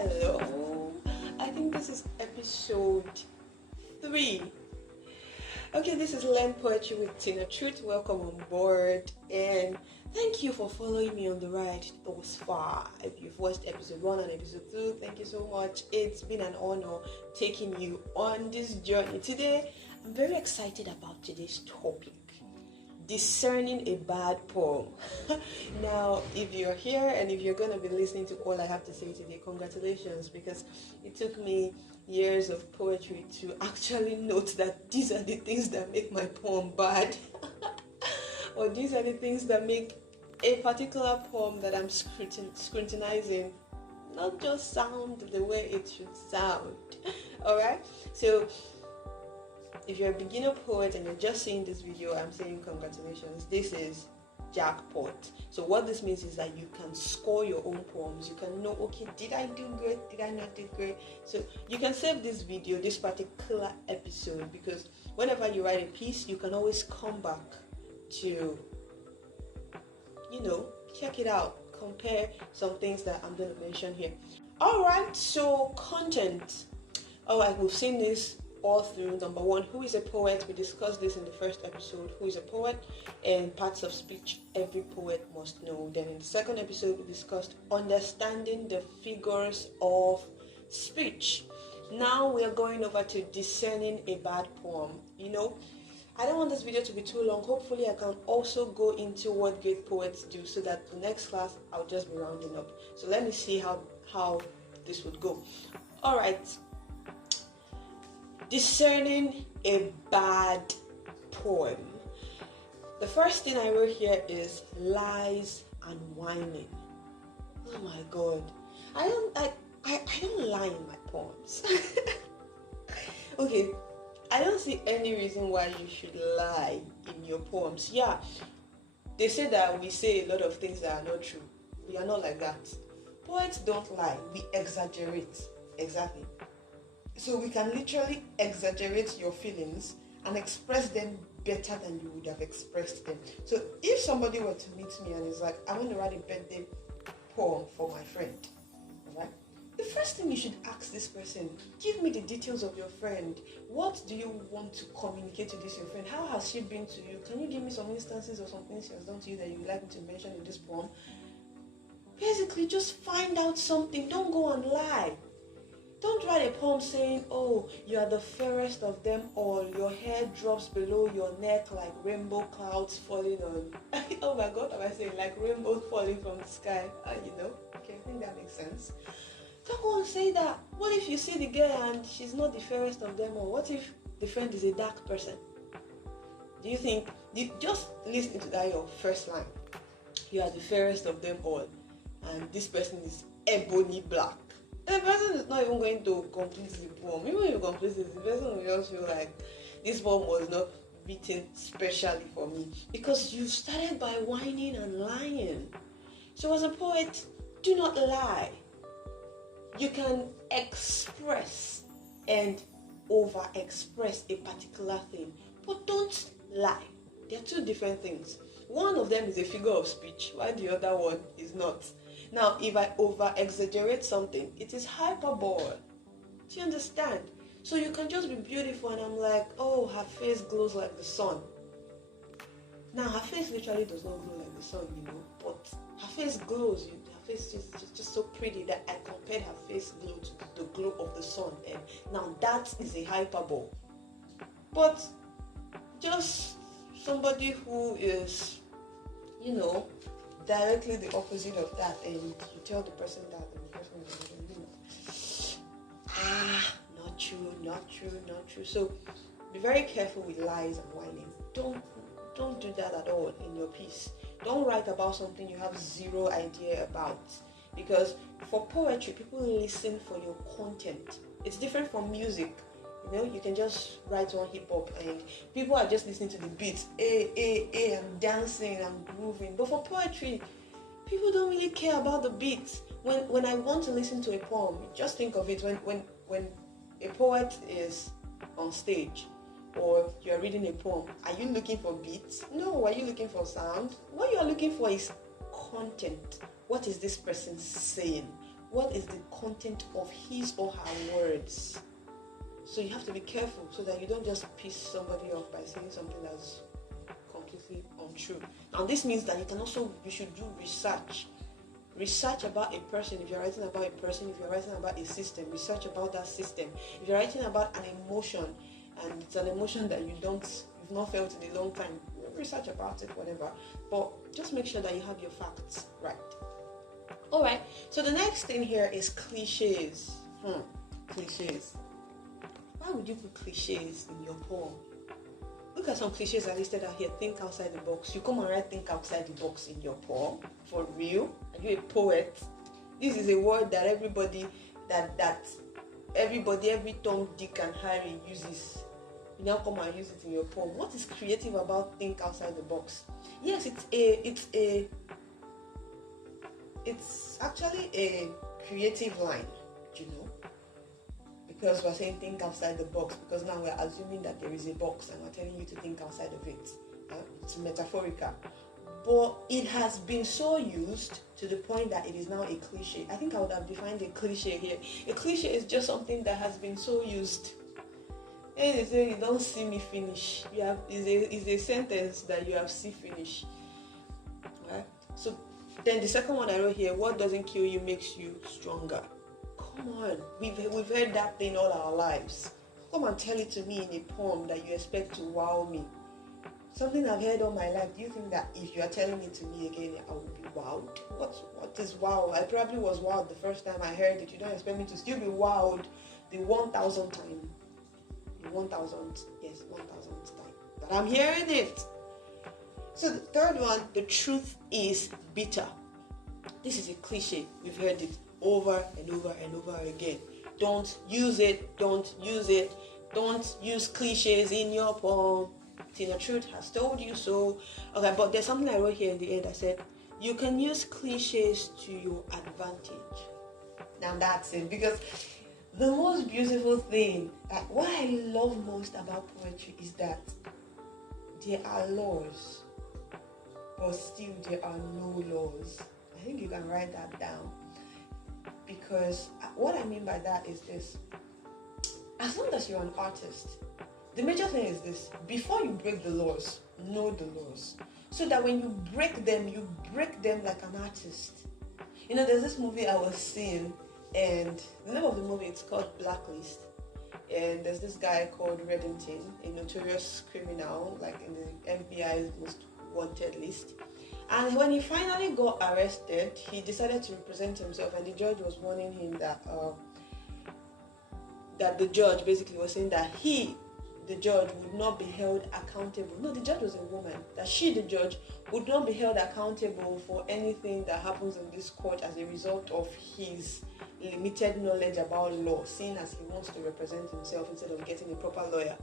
Hello. I think this is episode 3. Okay, this is Learn Poetry with Tina Truth. Welcome on board, and thank you for following me on the ride thus far. If you've watched episode 1 and episode 2, thank you so much. It's been an honor taking you on this journey. Today, I'm very excited about today's topic. Discerning a bad poem. Now, if you're here and if you're going to be listening to all I have to say today, congratulations, because it took me years of poetry to actually note that these are the things that make my poem bad, or these are the things that make a particular poem that I'm scrutinizing not just sound the way it should sound. Alright, so if you're a beginner poet and you're just seeing this video, I'm saying congratulations. This is jackpot. So what this means is that you can score your own poems. You can know, okay, did I do great? Did I not do great? So you can save this video, this particular episode, because whenever you write a piece, you can always come back to, check it out, compare some things that I'm going to mention here. Alright, so content. Alright, we've seen this all through. Number 1, who is a poet? We discussed this in the first episode. Who is a poet and parts of speech every poet must know. Then in the second episode, we discussed understanding the figures of speech. Now we are going over to discerning a bad poem. I don't want this video to be too long. Hopefully I can also go into what great poets do, so that the next class I'll just be rounding up. So let me see how this would go. Alright, discerning a bad poem. The first thing I wrote here is lies and whining. Oh my god, I don't lie in my poems. Okay, I don't see any reason why you should lie in your poems. Yeah, they say that we say a lot of things that are not true. We are not like that. Poets don't lie, we exaggerate. Exactly. So we can literally exaggerate your feelings and express them better than you would have expressed them. So if somebody were to meet me and is like, I want to write a birthday poem for my friend, alright? The first thing you should ask this person, give me the details of your friend. What do you want to communicate to this your friend? How has she been to you? Can you give me some instances or some things she has done to you that you would like me to mention in this poem? Basically, just find out something. Don't go and lie. Don't write a poem saying, oh, you are the fairest of them all. Your hair drops below your neck like rainbow clouds falling on. Oh my god, what am I saying? Like rainbows falling from the sky. Okay, I think that makes sense. Don't go and say that. What if you see the girl and she's not the fairest of them all? What if the friend is a dark person? Do you think, just listen to that, your first line. You are the fairest of them all. And this person is ebony black. The person is not even going to complete the poem. Even if you complete it, the person will just feel like this poem was not written specially for me, because you started by whining and lying. So as a poet, do not lie. You can express and over-express a particular thing, but don't lie. They are two different things. One of them is a figure of speech, while the other one is not. Now, if I over-exaggerate something, it is hyperbole. Do you understand? So you can just be beautiful and I'm like, oh, her face glows like the sun. Now, her face literally does not glow like the sun, but her face glows. Her face is just so pretty that I compared her face glow to the glow of the sun. And now that is a hyperbole. But just somebody who is, directly the opposite of that, and you tell the person that, and the person is not true. So be very careful with lies and whining. Don't do that at all in your piece. Don't write about something you have zero idea about, because for poetry, people listen for your content. It's different from music. You can just write one hip hop and people are just listening to the beats. I'm dancing, I'm grooving. But for poetry, people don't really care about the beats. When I want to listen to a poem, just think of it when a poet is on stage or you're reading a poem. Are you looking for beats? No. Are you looking for sound? What you are looking for is content. What is this person saying? what is the content of his or her words. So you have to be careful so that you don't just piss somebody off by saying something that's completely untrue. Now this means that you should do research about a person. If you're writing about a person, if you're writing about a system, research about that system. If you're writing about an emotion and it's an emotion that you've not felt in a long time, research about it, whatever, but just make sure that you have your facts right. All right, so the next thing here is cliches. Cliches. Why would you put cliches in your poem? Look at some cliches I listed out here. Think outside the box. You come and write think outside the box in your poem? For real? Are you a poet? This is a word that everybody, every Tom, Dick and Harry uses. You now come and use it in your poem. What is creative about think outside the box? Yes, it's actually a creative line, you know. Because we're saying think outside the box, because now we're assuming that there is a box and we're telling you to think outside of it. It's metaphorical. But it has been so used to the point that it is now a cliche. I think I would have defined a cliche here. A cliche is just something that has been so used. And they say, you don't see me finish. Is a sentence that you have see finish. Right? So then the second one I wrote here, what doesn't kill you makes you stronger. Come on, we've heard that thing all our lives. Come and tell it to me in a poem that you expect to wow me. Something I've heard all my life. Do you think that if you are telling it to me again, I will be wowed? What is wow? I probably was wowed the first time I heard it. You don't expect me to still be wowed the 1,000th time. The 1,000th, yes, 1,000th time. But I'm hearing it. So the third one, the truth is bitter. This is a cliche. We've heard it over and over and over again. Don't use it. Don't use it. Don't use cliches in your poem. Tina Truth has told you so. Okay, but there's something I wrote here in the end. I said, you can use cliches to your advantage. Now that's it. Because the most beautiful thing, what I love most about poetry is that there are laws, but still there are no laws. I think you can write that down. Because what I mean by that is this. As long as you're an artist, the major thing is this. Before you break the laws, know the laws. So that when you break them like an artist. You know, there's this movie I was seeing, and the name of the movie, it's called Blacklist. And there's this guy called Reddington, a notorious criminal, like in the FBI's most wanted list. And when he finally got arrested, he decided to represent himself, and the judge was warning him that the judge basically was saying that the judge, would not be held accountable. No, the judge was a woman. That she, the judge, would not be held accountable for anything that happens in this court as a result of his limited knowledge about law, seeing as he wants to represent himself instead of getting a proper lawyer.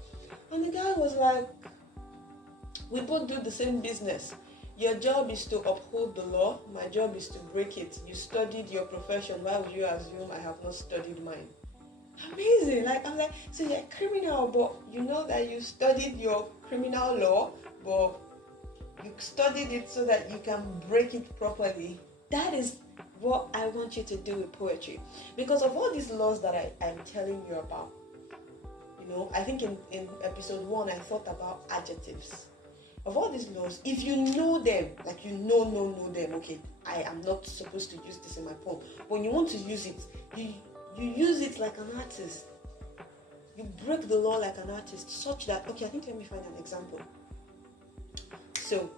And the guy was like, we both do the same business. Your job is to uphold the law. My job is to break it. You studied your profession. Why would you assume I have not studied mine? Amazing. I'm like, so you're a criminal, but you know that you studied your criminal law, but you studied it so that you can break it properly. That is what I want you to do with poetry. Because of all these laws that I'm telling you about, you know, I think in episode 1, I thought about adjectives. Of all these laws, if you know them, like you know them, okay, I am not supposed to use this in my poem. When you want to use it, you use it like an artist. You break the law like an artist, such that, okay, I think let me find an example. So,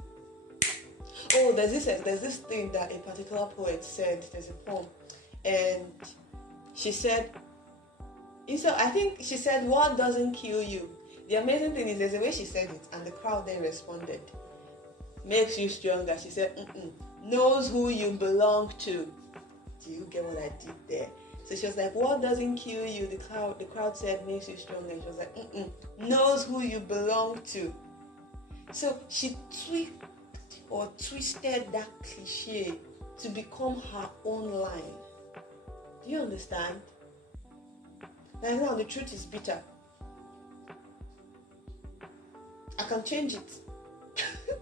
there's this thing that a particular poet said. There's a poem, and she said, I think she said, what doesn't kill you? The amazing thing is, there's a way she said it, and the crowd then responded, makes you stronger. She said, knows who you belong to. Do you get what I did there? So she was like, what doesn't kill you? The crowd said, makes you stronger. And she was like, knows who you belong to. So she tweaked or twisted that cliche to become her own line. Do you understand? Like now, the truth is bitter. I can change it.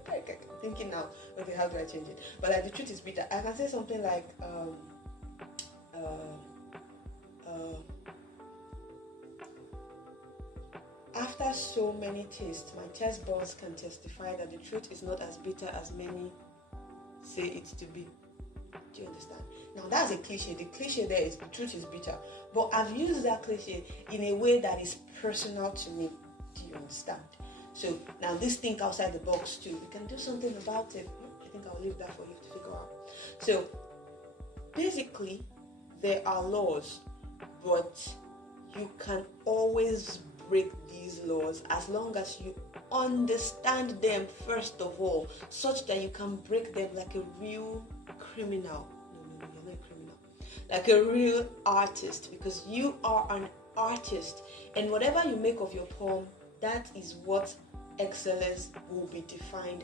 I'm thinking now, okay, how do I change it? But like, the truth is bitter. I can say something like, after so many tastes, my taste buds can testify that the truth is not as bitter as many say it to be. Do you understand? Now that's a cliche. The cliche there is the truth is bitter. But I've used that cliche in a way that is personal to me. Do you understand? So now this think outside the box too. We can do something about it. I think I'll leave that for you to figure out. So basically, there are laws, but you can always break these laws as long as you understand them first of all, such that you can break them like a real criminal. No, you're not a criminal. Like a real artist, because you are an artist, and whatever you make of your poem, that is what excellence will be defined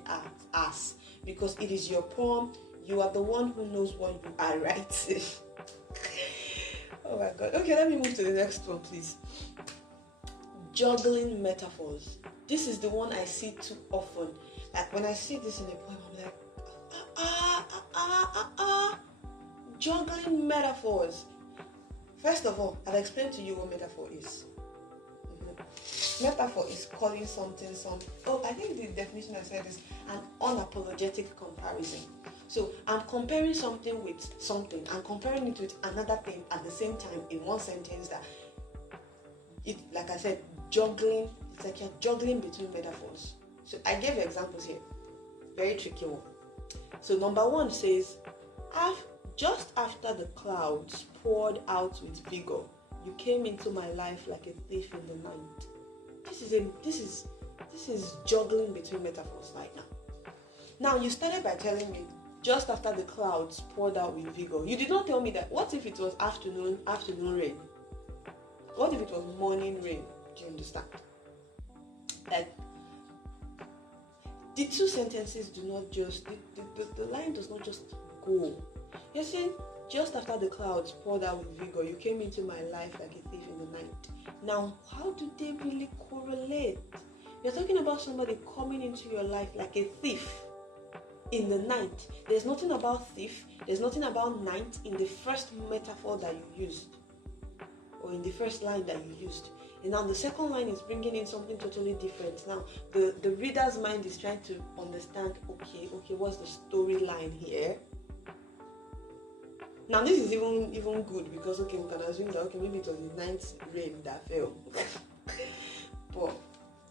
as, because it is your poem. You are the one who knows what you are writing. Oh my God. Okay, let me move to the next one, please. Juggling metaphors. This is the one I see too often. Like when I see this in a poem, I'm like, juggling metaphors. First of all, I'll explain to you what metaphor is. Metaphor is calling something. Oh, I think the definition I said is an unapologetic comparison. So I'm comparing something with something. I'm comparing it with another thing at the same time in one sentence. That it, like I said, juggling. It's like you're juggling between metaphors. So I gave examples here. Very tricky one. So number one says, just after the clouds poured out with vigor, you came into my life like a thief in the night. This is juggling between metaphors right now. Now you started by telling me just after the clouds poured out with vigor. You did not tell me that. What if it was afternoon rain? What if it was morning rain? Do you understand? Like, the two sentences do not just, the line does not just go. You're saying, just after the clouds poured out with vigor, you came into my life like a thief in the night. Now, how do they really correlate? You're talking about somebody coming into your life like a thief in the night. There's nothing about thief, there's nothing about night in the first metaphor that you used, or in the first line that you used. And now the second line is bringing in something totally different. Now, the reader's mind is trying to understand, okay, what's the storyline here? Now, this is even good because, okay, we can assume that, okay, maybe it was the night rain that fell. But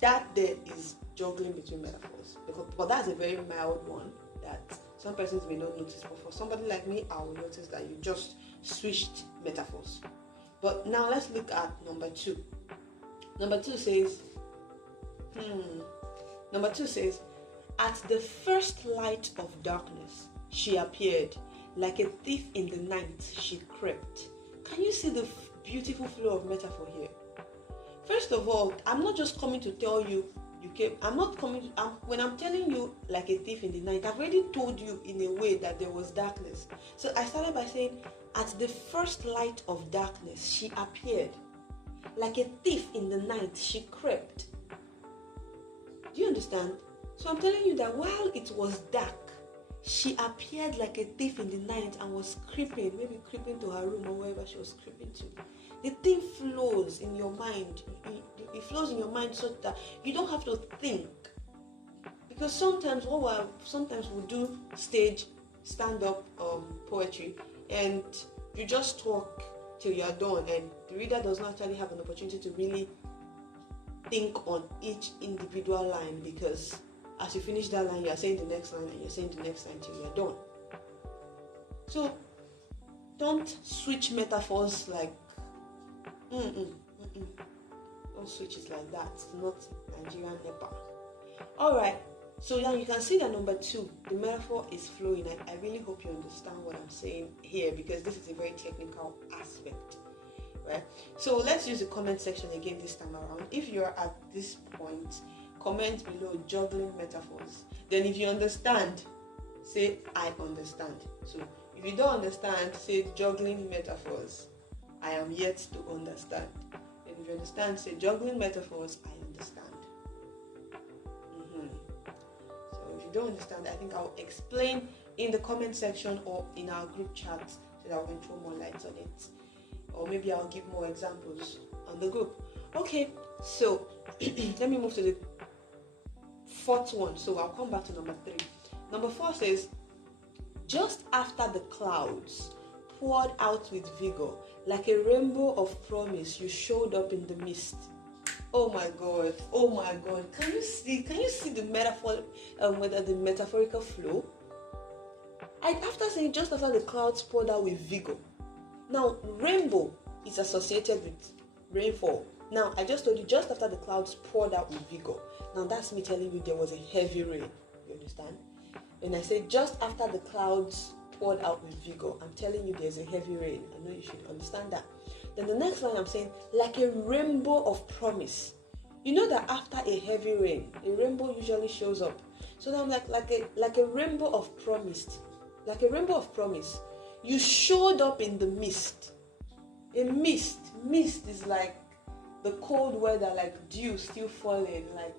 that there is juggling between metaphors. But that's a very mild one that some persons may not notice. But for somebody like me, I will notice that you just switched metaphors. But now let's look at number two. Number two says, at the first light of darkness, she appeared. Like a thief in the night, she crept. Can you see the beautiful flow of metaphor here? First of all, I'm not just coming to tell you came. When I'm telling you like a thief in the night, I've already told you in a way that there was darkness. So I started by saying, at the first light of darkness, she appeared. Like a thief in the night, she crept. Do you understand? So I'm telling you that while it was dark, she appeared like a thief in the night and was creeping, maybe creeping to her room or wherever she was creeping to. The thing flows in your mind. It flows in your mind so that you don't have to think. Because sometimes we'll do stand-up poetry, and you just talk till you're done, and the reader does not actually have an opportunity to really think on each individual line, because as you finish that line, you're saying the next line, and you're saying the next line till you're done. So don't switch metaphors like don't switch it like that. It's not Nigerian NEPA. Alright, so now you can see that number two, the metaphor is flowing. I really hope you understand what I'm saying here, because this is a very technical aspect, right? So let's use the comment section again this time around. If you're at this point, comment below juggling metaphors. Then if you understand, say I understand. So if you don't understand, say juggling metaphors. I am yet to understand. And if you understand, say juggling metaphors. I understand. So if you don't understand, I think I'll explain in the comment section or in our group chat so that we can throw more lights on it. Or maybe I'll give more examples on the group. Okay, so let me move to the fourth one. So I'll come back to number 3. Number 4 says, just after the clouds poured out with vigor, like a rainbow of promise, you showed up in the mist. Oh my God! Oh my God! Can you see the metaphor, the metaphorical flow? After saying just after the clouds poured out with vigor. Now, rainbow is associated with rainfall. Now, I just told you just after the clouds poured out with vigor. Now, that's me telling you there was a heavy rain. You understand? And I say just after the clouds poured out with vigor, I'm telling you there's a heavy rain. I know you should understand that. Then the next line I'm saying, like a rainbow of promise. You know that after a heavy rain, a rainbow usually shows up. So now I'm like a rainbow of promise. Like a rainbow of promise. You showed up in the mist. A mist. Mist is like the cold weather, like dew still falling, like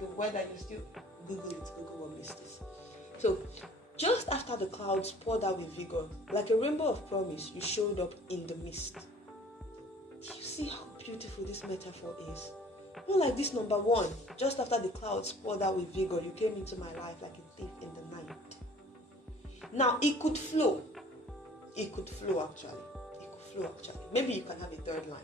the weather you still Google what mist is. So just after the clouds poured out with vigor, like a rainbow of promise, you showed up in the mist. Do you see how beautiful this metaphor is? Not like this number 1. Just after the clouds poured out with vigor, you came into my life like a thief in the night. Now it could flow. It could flow actually. Maybe you can have a third line.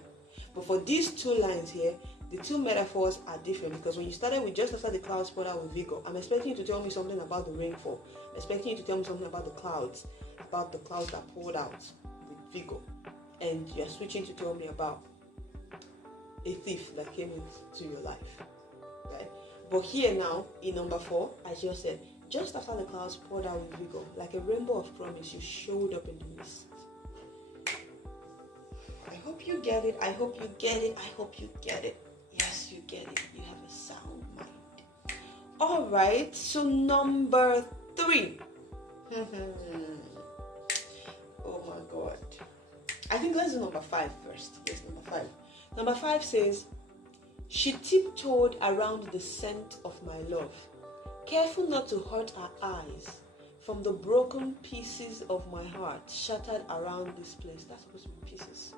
But for these 2 lines here, the 2 metaphors are different, because when you started with just after the clouds poured out with vigor, I'm expecting you to tell me something about the rainfall. I'm expecting you to tell me something about the clouds that poured out with vigor. And you're switching to tell me about a thief that came into your life. Right? But here now, in number 4, as you said, just after the clouds poured out with vigor, like a rainbow of promise, you showed up in the mist. I hope you get it. Yes, you get it. You have a sound mind. All right, so number 3. Oh my God. I think let's do number 5 first. Yes, number 5. Number 5 says, she tiptoed around the scent of my love, careful not to hurt her eyes from the broken pieces of my heart shattered around this place. That's supposed to be pieces,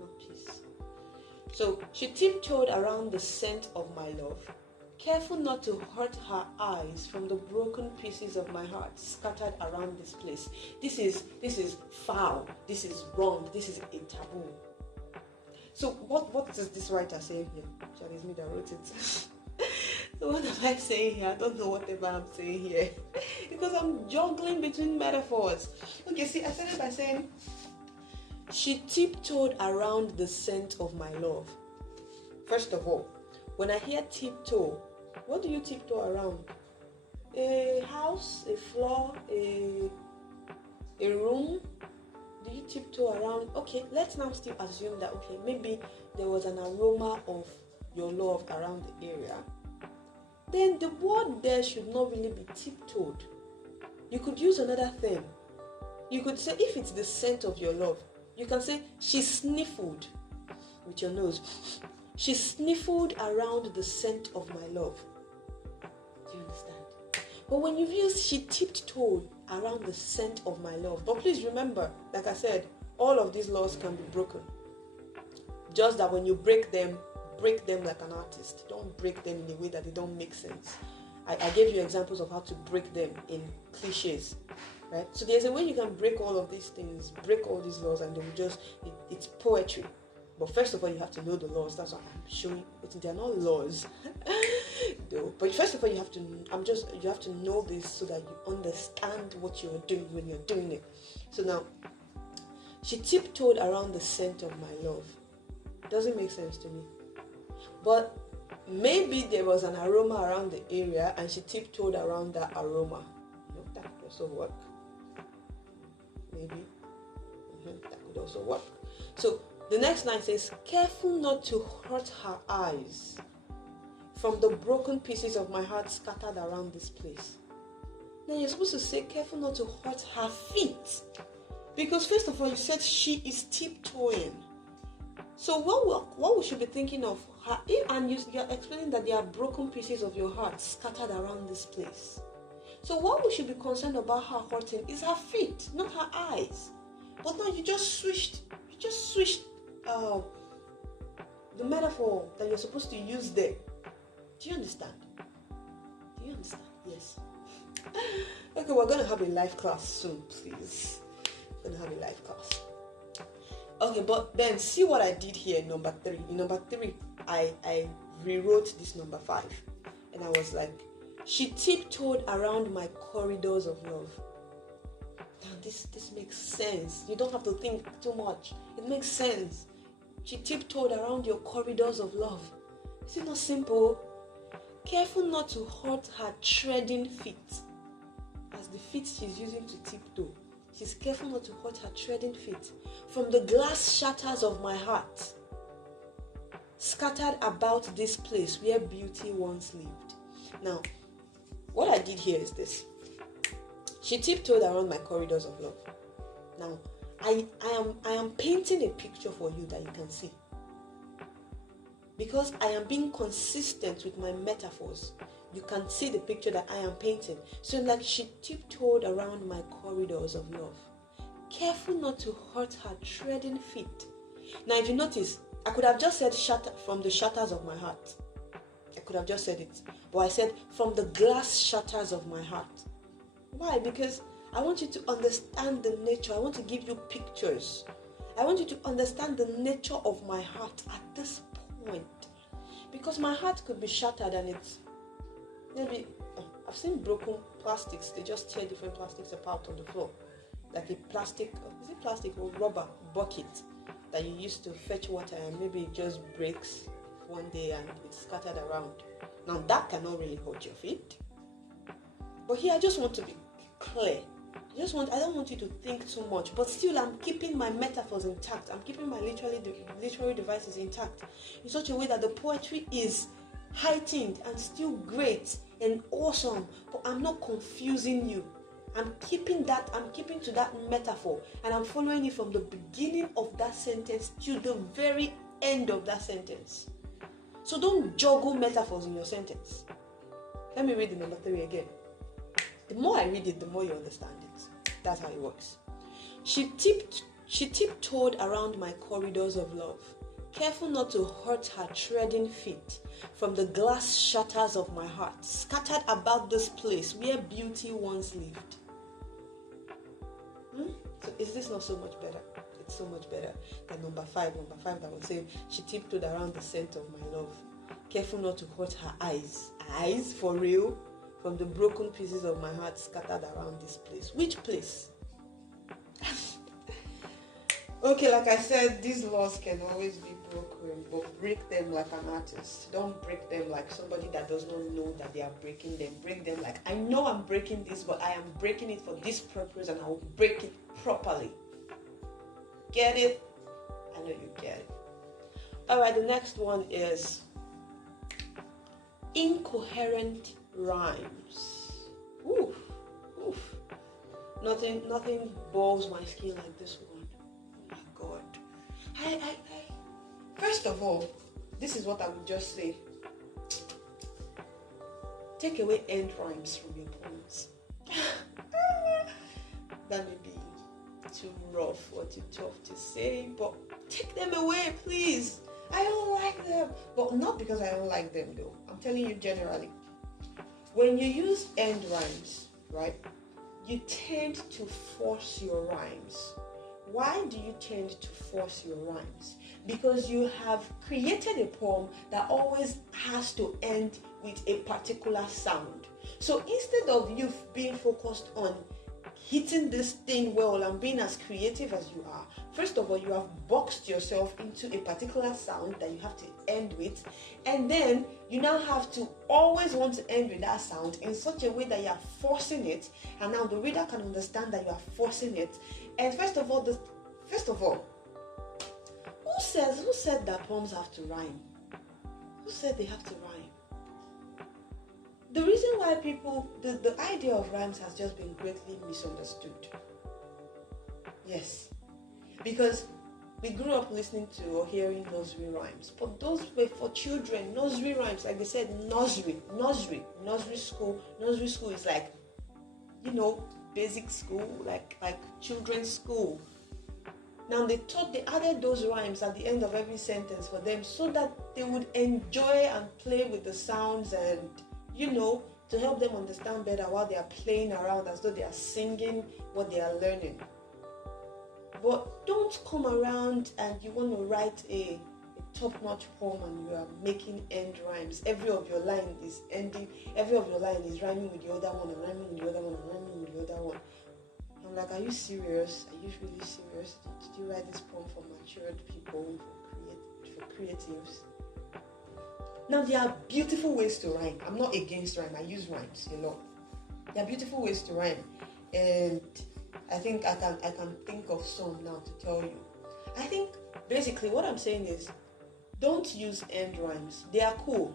not peace. So she tiptoed around the scent of my love, careful not to hurt her eyes from the broken pieces of my heart scattered around this place. This is foul. This is wrong. This is a taboo. So what is this writer saying here? Actually, it's me that wrote it. So what am I saying here? I don't know whatever I'm saying here because I'm juggling between metaphors. Okay, see, I started by saying she tiptoed around the scent of my love. First of all, when I hear tiptoe, what do you tiptoe around? A house, a floor, a room? Do you tiptoe around? Okay, let's now still assume that, okay, maybe there was an aroma of your love around the area. Then the word there should not really be tiptoed. You could use another thing. You could say, if it's the scent of your love, you can say, she sniffled with your nose. She sniffled around the scent of my love. Do you understand? But when you use she tiptoed around the scent of my love. But please remember, like I said, all of these laws can be broken. Just that when you break them like an artist. Don't break them in a way that they don't make sense. I gave you examples of how to break them in cliches. Right? So there's a way you can break all of these things, break all these laws, and they will it's poetry. But first of all, you have to know the laws. That's what I'm showing. They're not laws, though. But first of all, you have to know this so that you understand what you're doing when you're doing it. So now, she tiptoed around the scent of my love. Doesn't make sense to me. But maybe there was an aroma around the area, and she tiptoed around that aroma. That could also work. Maybe that could also work. So the next line says, careful not to hurt her eyes from the broken pieces of my heart scattered around this place. Then you're supposed to say, careful not to hurt her feet, because first of all, you said she is tiptoeing. So what we should be thinking of her, and you're explaining that there are broken pieces of your heart scattered around this place. So what we should be concerned about her hurting is her feet, not her eyes. But now you just switched the the metaphor that you're supposed to use there. Do you understand? Do you understand? Yes. Okay, we're going to have a live class soon, please. We're going to have a live class. Okay, but then see what I did here in number 3. In number 3, I rewrote this number 5. And I was like, she tiptoed around my corridors of love. Now this makes sense. You don't have to think too much. It makes sense. She tiptoed around your corridors of love. Is it not simple? Careful not to hurt her treading feet. As the feet she's using to tiptoe. She's careful not to hurt her treading feet. From the glass shatters of my heart, scattered about this place where beauty once lived. Now, what I did here is this. She tiptoed around my corridors of love. Now, I am painting a picture for you that you can see. Because I am being consistent with my metaphors, you can see the picture that I am painting. So like she tiptoed around my corridors of love. Careful not to hurt her treading feet. Now if you notice, I could have just said from the shatters of my heart. I could have just said it. But I said from the glass shatters of my heart. Why? Because I want you to understand the nature. I want to give you pictures. I want you to understand the nature of my heart at this point. Because my heart could be shattered and it's maybe, I've seen broken plastics. They just tear different plastics apart on the floor. Like a plastic, is it plastic or rubber bucket that you used to fetch water and maybe it just breaks one day and it's scattered around. Now that cannot really hurt your feet. But here I just want to be clear. I don't want you to think too much, but still I'm keeping my metaphors intact. I'm keeping my literary devices intact in such a way that the poetry is heightened and still great and awesome, but I'm not confusing you. I'm keeping to that metaphor, and I'm following it from the beginning of that sentence to the very end of that sentence. So don't juggle metaphors in your sentence. Let me read the number 3 again. The more I read it, the more you understand it. That's how it works. She tiptoed around my corridors of love, careful not to hurt her treading feet. From the glass shatters of my heart, scattered about this place where beauty once lived. So is this not so much better? It's so much better than number 5. Number 5 that was saying she tiptoed around the scent of my love, careful not to hurt her eyes. Eyes for real? From the broken pieces of my heart scattered around this place. Which place? Okay, like I said, these laws can always be broken, but break them like an artist. Don't break them like somebody that does not know that they are breaking them. Break them like, I know I'm breaking this, but I am breaking it for this purpose and I will break it properly. Get it? I know you get it. Alright, the next one is Incoherent Rhymes. Oof. Nothing boils my skin like this one. Oh my God. I first of all, this is what I would just say. Take away end rhymes from your poems. That may be too rough or too tough to say, but take them away, please. I don't like them. But not because I don't like them though. I'm telling you generally. When you use end rhymes, right, you tend to force your rhymes. Why do you tend to force your rhymes? Because you have created a poem that always has to end with a particular sound. So instead of you being focused on hitting this thing well and being as creative as you are, first of all, you have boxed yourself into a particular sound that you have to end with, and then you now have to always want to end with that sound in such a way that you are forcing it, and now the reader can understand that you are forcing it. And first of all, who said that poems have to rhyme? Who said they have to rhyme? The reason why the idea of rhymes has just been greatly misunderstood. Yes. Because we grew up listening to or hearing nursery rhymes. But those were for children. Nursery rhymes, like they said, nursery school. Nursery school is like, basic school, like children's school. Now they added those rhymes at the end of every sentence for them so that they would enjoy and play with the sounds and, to help them understand better while they are playing around as though they are singing what they are learning. But don't come around and you want to write a top-notch poem and you are making end rhymes. Every of your line is rhyming with the other one and rhyming with the other one and rhyming with the other one. I'm like, are you serious? Are you really serious? Did you write this poem for matured people, for creatives? Now, there are beautiful ways to rhyme. I'm not against rhyme. I use rhymes, There are beautiful ways to rhyme. And I think I can think of some now to tell you. I think basically what I'm saying is, don't use end rhymes. They are cool.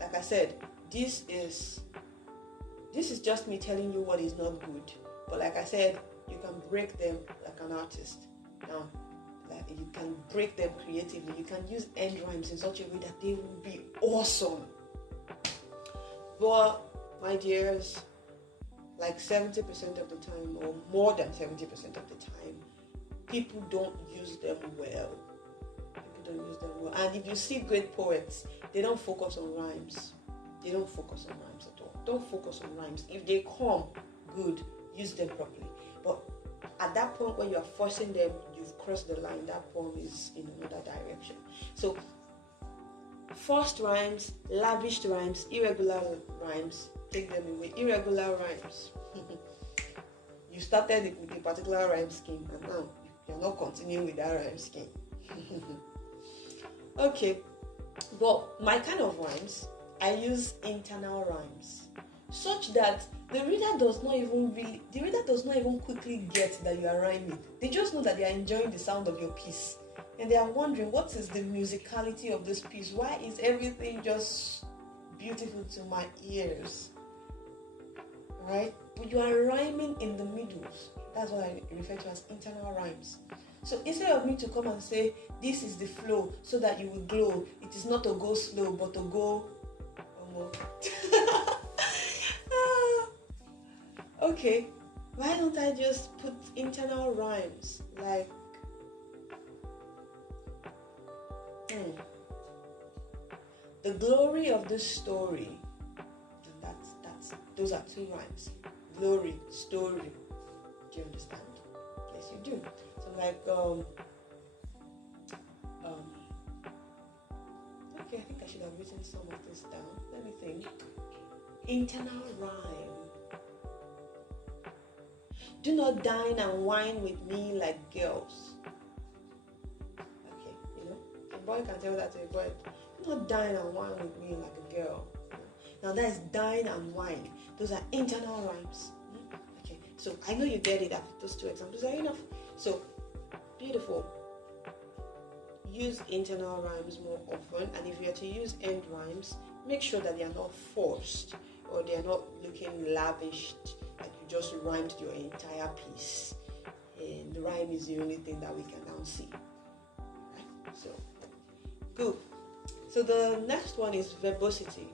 Like I said, this is just me telling you what is not good. But like I said, you can break them like an artist. Now, like you can break them creatively. You can use end rhymes in such a way that they will be awesome. But my dears, like 70% of the time, or more than 70% of the time, people don't use them well. And if you see great poets, they don't focus on rhymes. They don't focus on rhymes at all. Don't focus on rhymes. If they come, good, use them properly. But at that point where you are forcing them, you've crossed the line. That poem is in another direction. So, forced rhymes, lavished rhymes, irregular rhymes, take them away. Irregular rhymes. You started with a particular rhyme scheme, and now you're not continuing with that rhyme scheme. Okay, but my kind of rhymes, I use internal rhymes, such that the reader does not even quickly get that you are rhyming. They just know that they are enjoying the sound of your piece, and they are wondering, what is the musicality of this piece? Why is everything just beautiful to my ears? Right? But you are rhyming in the middles. That's what I refer to as internal rhymes. So instead of me to come and say, this is the flow so that you will glow, it is not to go slow, but to go okay, why don't I just put internal rhymes like the glory of this story, and those are two rhymes. Glory, story. Do you understand? Yes, you do. So like okay, I think I should have written some of this down. Let me think. Internal rhyme. Do not dine and whine with me like girls. Okay, a boy can tell that to a boy. Do not dine and whine with me like a girl. Now that is dine and whine. Those are internal rhymes. Okay, so I know you get it after those two examples are enough. So, beautiful. Use internal rhymes more often, and if you are to use end rhymes, make sure that they are not forced or they are not looking lavished, like you just rhymed your entire piece. And the rhyme is the only thing that we can now see. Right? So, good. So the next one is verbosity.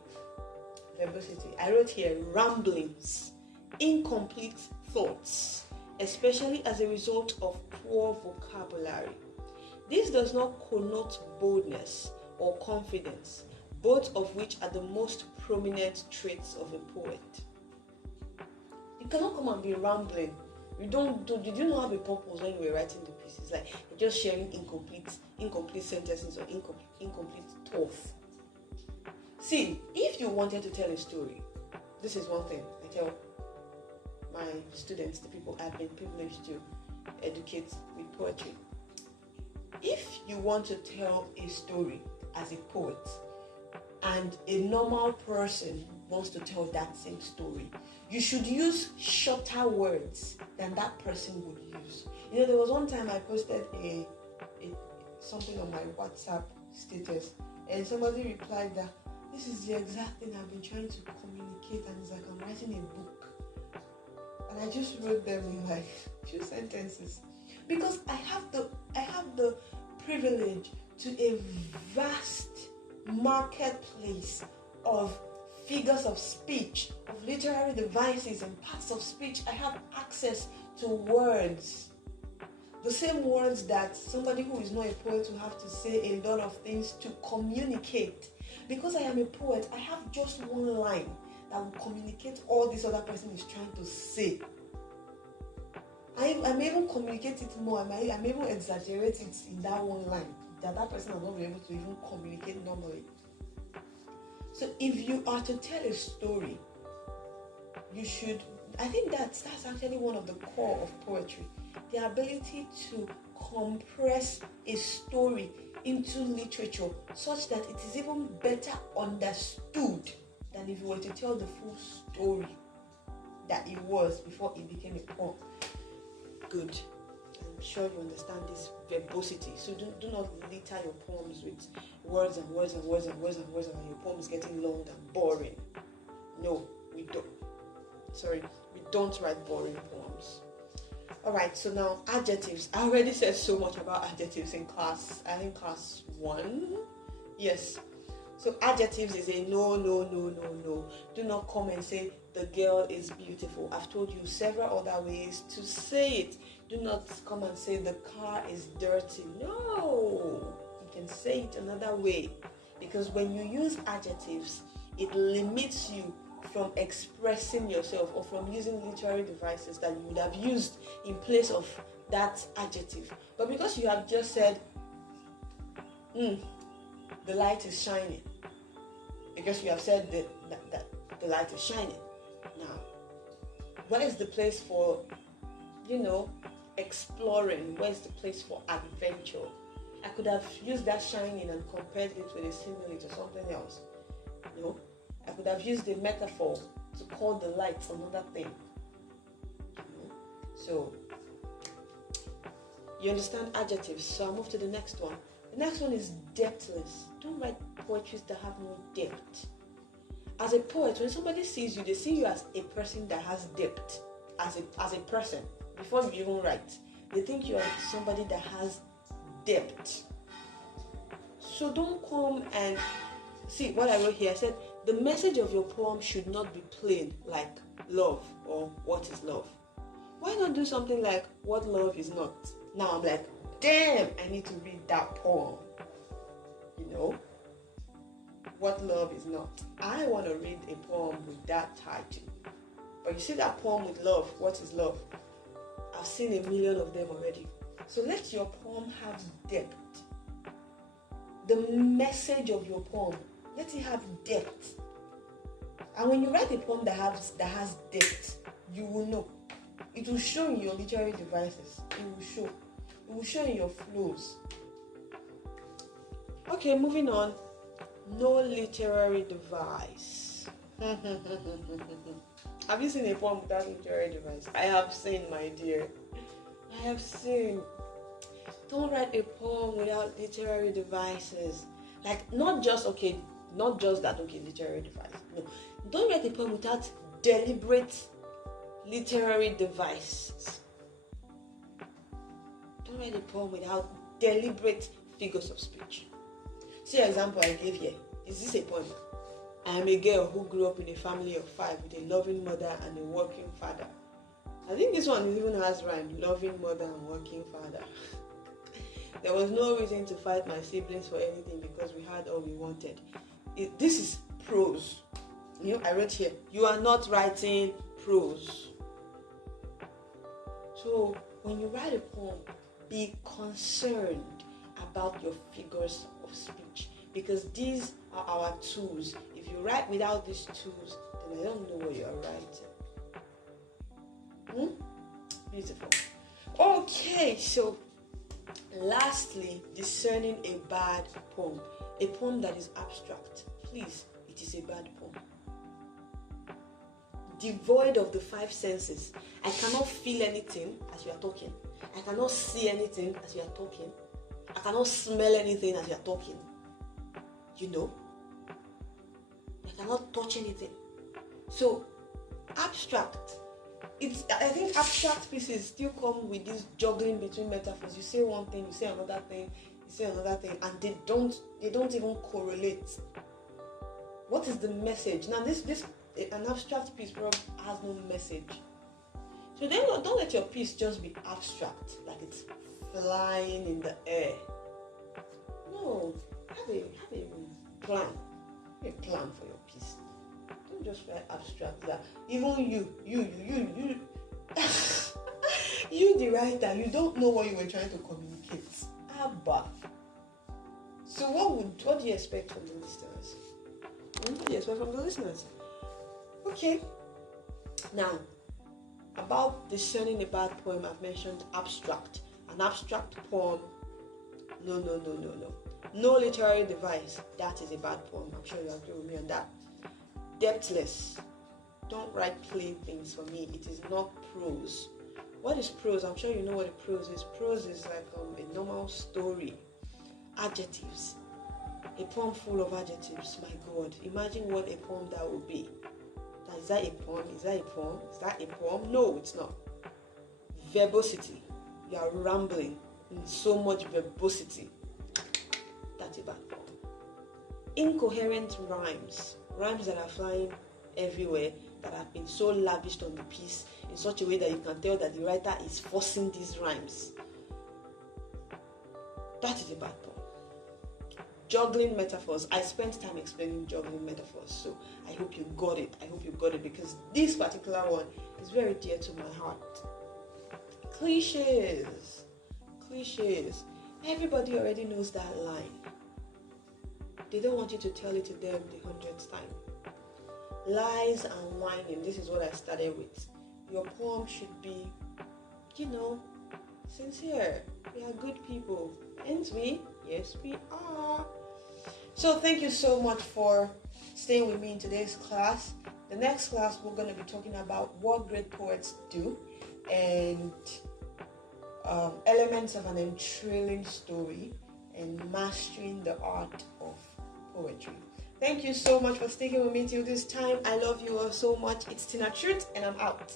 I wrote here ramblings, incomplete thoughts, especially as a result of poor vocabulary. This does not connote boldness or confidence, both of which are the most prominent traits of a poet. You cannot come and be rambling. You do not have a purpose when you were writing the pieces. Like you're just sharing incomplete sentences or incomplete thoughts. See, if you wanted to tell a story, this is one thing I tell my students, the people I've been privileged to educate with poetry. If you want to tell a story as a poet and a normal person wants to tell that same story, you should use shorter words than that person would use. There was one time I posted something on my WhatsApp status, and somebody replied that this is the exact thing I've been trying to communicate, and it's like I'm writing a book. And I just wrote them in like 2 sentences. Because I have the privilege to a vast marketplace of figures of speech, of literary devices and parts of speech. I have access to words. the same words that somebody who is not a poet will have to say a lot of things to communicate. Because I am a poet, I have just one line that will communicate all this other person is trying to say. I may even communicate it more. I may even exaggerate it in that one line that person will not be able to even communicate normally. So if you are to tell a story, you should, I think that's actually one of the core of poetry. The ability to compress a story into literature such that it is even better understood than if you were to tell the full story that it was before it became a poem. Good. I'm sure you understand this verbosity. So do not litter your poems with words and words and words and words and words, and your poem is getting long and boring. No, we don't write boring poems. Alright, so now adjectives. I already said so much about adjectives in class. I think class 1. Yes. So adjectives is a no. Do not come and say the girl is beautiful. I've told you several other ways to say it. Do not come and say the car is dirty. No. You can say it another way. Because when you use adjectives, it limits you from expressing yourself or from using literary devices that you would have used in place of that adjective. But because you have just said, the light is shining, because you have said that the light is shining. Now, where is the place for, exploring? Where is the place for adventure? I could have used that shining and compared it with a simile to something else. I could have used a metaphor to call the light another thing. So, you understand adjectives. So I'll move to the next one. The next one is depthless. Don't write poetries that have no depth. As a poet, when somebody sees you, they see you as a person that has depth. As a person, before you even write, they think you are somebody that has depth. So don't come and see what I wrote here. I said the message of your poem should not be plain, like love or what is love. Why not do something like what love is not? Now I'm like, damn, I need to read that poem. What love is not. I want to read a poem with that title. But you see that poem with love, what is love? I've seen a million of them already. So let your poem have depth. The message of your poem, let it have depth. And when you write a poem that has depth, you will know. It will show in your literary devices. It will show. It will show in your flows. Okay, moving on. No literary device. Have you seen a poem without literary device? I have seen, my dear. I have seen. Don't write a poem without literary devices. Like, not just that, literary device. No. Don't write a poem without deliberate literary devices. Don't write a poem without deliberate figures of speech. See the example I gave here. Is this a poem? I am a girl who grew up in a family of 5 with a loving mother and a working father. I think this one even has rhyme. Loving mother and working father. There was no reason to fight my siblings for anything because we had all we wanted. This is prose. I wrote here, you are not writing prose. So when you write a poem, be concerned about your figures of speech, because these are our tools. If you write without these tools, then I don't know what you are writing. Beautiful. Okay, so lastly, discerning a bad poem. A poem that is abstract. Please, it is a bad poem. Devoid of the 5 senses. I cannot feel anything as you are talking. I cannot see anything as you are talking. I cannot smell anything as you are talking. I cannot touch anything. So, abstract. I think abstract pieces still come with this juggling between metaphors. You say one thing, you say another thing, you say another thing, and they don't even correlate. What is the message? Now, an abstract piece probably has no message. So then don't let your piece just be abstract, like it's flying in the air. No, have a plan. Have a plan for your piece. Don't just fly abstract that. Even you, you the writer, you don't know what you were trying to communicate. Abba. So what do you expect from the listeners? What do you expect from the listeners? Okay. Now, about discerning a bad poem, I've mentioned abstract. An abstract poem, no. No literary device, that is a bad poem. I'm sure you agree with me on that. Depthless. Don't write plain things for me. It is not prose. What is prose? I'm sure you know what a prose is. Prose is like a normal story. Adjectives. A poem full of adjectives. My God. Imagine what a poem that would be. Is that a poem? Is that a poem? Is that a poem? No, it's not. Verbosity. You are rambling in so much verbosity. That's a bad poem. Incoherent rhymes. Rhymes that are flying everywhere, that have been so lavished on the piece in such a way that you can tell that the writer is forcing these rhymes. That is a bad poem. Juggling metaphors. I spent time explaining juggling metaphors, so I hope you got it. Because this particular one is very dear to my heart. Clichs. Everybody already knows that line. They don't want you to tell it to them the 100th time. Lies and whining. This is what I started with. Your poem should be, sincere. We are good people. Aren't we? Yes, we are. So thank you so much for staying with me in today's class. The next class, we're going to be talking about what great poets do and elements of an enthralling story and mastering the art of poetry. Thank you so much for sticking with me till this time. I love you all so much. It's Tina Truth, and I'm out.